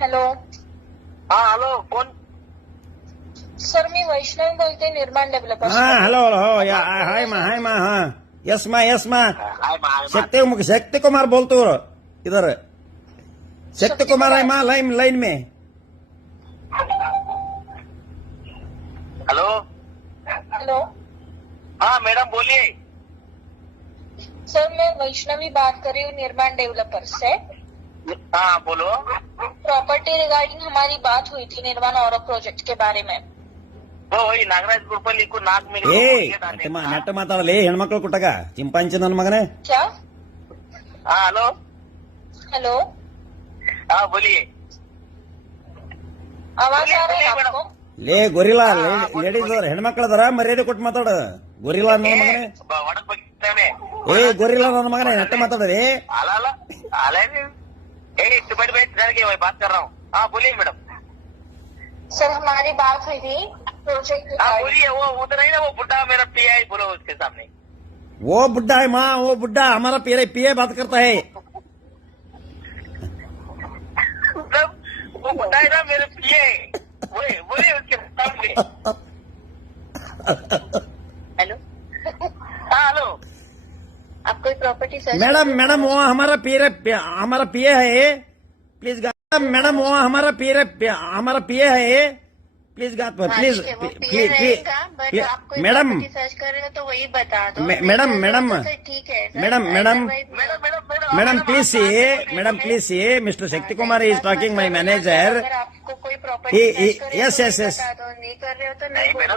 Hello. हा hello कोण? Sir मी वैष्णवी बोलते, निर्माण डेव्हलपर. हा हॅलो हो हाय मा हा यस मा शक्ति कुमार बोलतो इधर शक्ति कुमार है माँ लाइन में. हेलो. हेलो हाँ मैडम बोलिए. सर मैं वैष्णवी बात कर रही हूँ निर्माण डेवलपर से. हाँ बोलो. प्रॉपर्टी रिगार्डिंग हमारी बात हुई थी निर्माण और प्रोजेक्ट के बारे में. वही नागराज ग्रुपಲ್ಲಿ नाग में ನೆಟ್ಟ ಮಾತಾಡಲಿ ಹೆಣ್ಮಕ್ಳು ಕುಟ್ಟಗ ಚಿಂಪಾಂಚಿ ನನ್ನ ಮಗನೇ. क्या? हाँ हेलो. हेलो हाँ बोलिए. आवाज आ रहा है बोलिए, आपको? ಲೇ ಗೊರಿಲ್ಲಾ ಲೇಡೀಸ್ ಅದಾರ ಹೆಣ್ಮಕ್ಳು ಅದಾರ ಮರ್ಯಾದೆ ಕೊಟ್ಟು ಮಾತಾಡ. ಗೊರಿಲ್ಲಾ ನನ್ನ ಮಗನೇ. ಒಡಕ್ ಬಗ್ತಾನೆ. ಏ ಗೊರಿಲ್ಲಾ ನನ್ನ ಮಗನೇ ನೆಟ್ಟ ಮಾತಾಡ್ರಿ. ಅಲ್ಲ ಅಲ್ಲ ಅಲ್ಲ ए बैठ बैठ के बात कर रहा हूँ. हाँ बोलिए मैडम. सर हमारी बात हुई थी प्रोजेक्ट. हाँ बोलिए. वो उधर ही ना वो बुढ़ा मेरा पीआई बोलो उसके सामने. वो बुड्ढा है माँ वो बुड्ढा हमारा पीए बात करता है. वो बुढ़ा है ना मेरे पीआई. बोलिए उसके सामने. हेलो हाँ हेलो. आप कोई प्रॉपर्टी सर्च. मैडम वो हमारा पीए है प्लीज. मैडम वो हमारा पीए है प्लीज गात पर प्लीज मैडम सर्च कर रहे हो तो वही बता दो. मैडम ठीक है madam please see mister Shakti Kumar is talking my manager. अगर आपको कोई प्रॉपर्टी yes बता दो. नहीं कर रहे हो तो नहीं बोलो.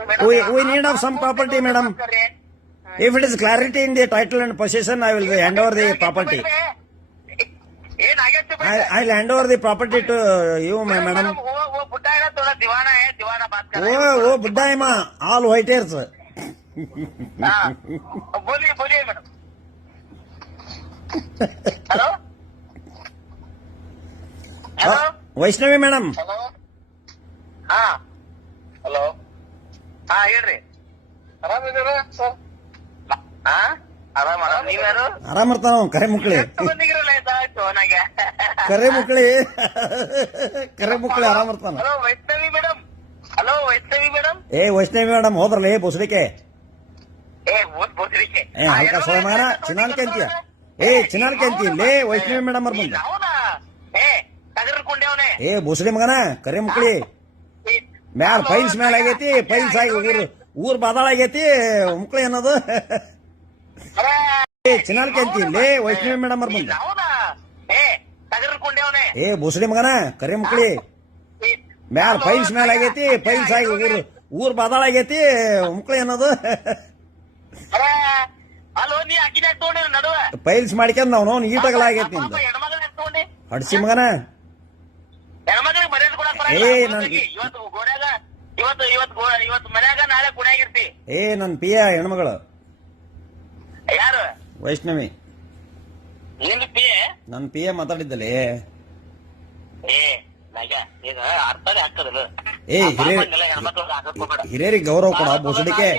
we need of some property madam. If it is clarity in the title and possession, I will hand over the property. I'll hand over the property to you, madam. वो बुढ़ा है ना थोड़ा दीवाना है. दीवाना बात कर रहा है. वो बुड्ढा है माँ all white hairs. हाँ बोलिए madam. Hello hello Vaishnavi madam. Hello. हाँ हेलो. हाँ ಹೇಳ್ರಿ. ಆರಾಮಿದ್ದೀರಾ ಸರ್? ಹಾ ಆರಾಮ ನೀವ್ಯಾರು? ಆರಾಮ್ ಇರ್ತಾನ ಕರೆ ಮುಕ್ಳಿ. ಬಂದಿಗಿರಲ್ಲ ಆಯ್ತಾ ಫೋನಾಗೆ. ಕರೆ ಮುಕ್ಳಿ ಆರಾಮ್ ಇರ್ತಾನ. Hello Vaishnavi madam. Hello Vaishnavi madam. ಏ ವೈಷ್ಣವಿ ಮೇಡಮ್ ಹೋದ್ರಲ್ಲ ಬೋಸಡಿಕೆ. ಏ ಓದ್ ಬೋದ್ರಿಕೆ. ಏ ಹಲ್ಕ ಸೋಳ ಮಗನ ಚಿನ್ನಾಲ್ಕೆ ಅಂತೀಯ. ಚಿನ್ನಾಲ್ಕೆ ಅಂತೀಯ ಲೇ ವೈಷ್ಣವಿ ಮೇಡಮ್ ಅವ್ರ ಬಂದ. ಅವನಾ ಏ ತಗರ್ಕೊಂಡೇವನೆ. ಏ ಬೋಸಡಿ ಮಗನ ಕರೆ ಮುಕ್ಳಿ ಮ್ಯಾಲ ಫೈಲ್ಸ್ ಮ್ಯಾಲ ಆಗೈತಿ. ಫೈಲ್ಸ್ ಆಗಿ ಊರ್ ಬಾದಾಳ ಆಗೈತಿ ಮುಕ್ಳಿ ಅನ್ನೋದು. ಚಿನ್ನಾಲ್ಕೆ ಅಂತೀಯ ಲೇ ವೈಷ್ಣವಿ ಮೇಡಮ್ ಅವ್ರ ಬಂದ. ಅವನಾ ಏ ತಗರ್ಕೊಂಡೇವನೆ. ಏ ಬೋಸಡಿ ಮಗನ ಕರೆ ಮುಕ್ಳಿ ಮ್ಯಾಲ ಫೈಲ್ಸ್ ಮ್ಯಾಲ ಆಗೈತಿ. ಫೈಲ್ಸ್ ಆಗಿ ಊರ್ ಬಾದಾಳ ಆಗೈತಿ ಮುಕ್ಳಿ ಅನ್ನೋದು. ಅಲ್ಲೋ ನೀ ಅಕ್ಕಿನಾಗ ತಗೊಂಡಿ ನಡುವ ಫೈಲ್ಸ್ ಮಾಡ್ಕೊಂಡ್ ನಾವು ಈಟಾಗಲ ಆಗೈತಿ ನಿಂದ ಹೆಣ್ಮಗಳ ತಗೊಂಡಿ ಹಡ್ಸಿ ಮಗನ. ಹೆಣ್ಮಗಳಿಗೆ ಮರ್ಯಾದೆ ಕೊಡಕ್ ಏ, ಇವತ್ತು ಗೋಡ್ಯಾಗ ಇವತ್ತು ಮನ್ಯಾಗ ನಾಳೆ ಗುಡ್ಯಾಗಿರ್ತಿ. ನನ್ ಪಿಯ ಹೆಣ್ಮಗಳು ಯಾರು? ವೈಷ್ಣವಿ ನಿಂಗೆ ಪಿಯೆ? ನನ್ ಪಿಯ ಮಾತಾಡಿದ್ದಲೇ. ಏ ನಾಗ ಈಗ ಅರ್ಥನೇ ಆಗ್ತದಲ್ಲ. ಹಿರಿಯರಿಗೆ ಗೌರವ ಕೊಡ ಬೋಸಡಿಕೆ.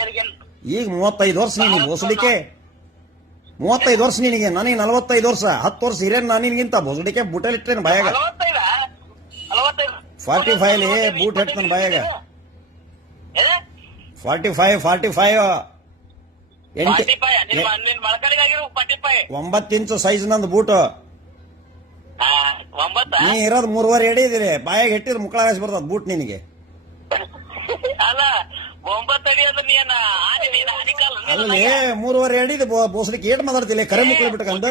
ಈಗ 35 ವರ್ಷ ನೀನು ಬೋಸಡಿಕೆ. 35 ವರ್ಷ ನಿನಗೆ ನನಗೆ 45 ವರ್ಷ. 10 ವರ್ಷ ಹಿರಿಯರ್ ನಾನಿನ್ಗಿಂತ ಬೋಸಡಿಕೆ ಬೂಟಲ್ ಇಟ್ಟೇನು ಬಾಯಾಗ. 45 ಬೂಟ್ ಇಡ್ತಾನ ಬಾಯಾಗ. 45 9 ಇಂಚು ಸೈಜ್ ನಂದು ಬೂಟ್. ನೀ ಇರೋದು 3.5 ಅಡಿ ಇದಿರಿ ಬಾಯಾಗ ಇಟ್ಟಿದ್ರೆ ಮುಕ್ಕಳಾಗ ಬರ್ತದ ಬೂಟ್ ನಿನಗೆ. ಅಲ್ಲ 9 ಅಡಿ ಅಂದ್ರೆ ನೀನ ಅಲ್ಲಿ 3.5 ಅಡಿ ಬೋಸಡಿಕೆ ಏಟ್ ಮಾತಾಡ್ತಿಲ್ಲ ಕರೆ ಮುಕ್ಕಳು ಬಿಟ್ಕಂದು.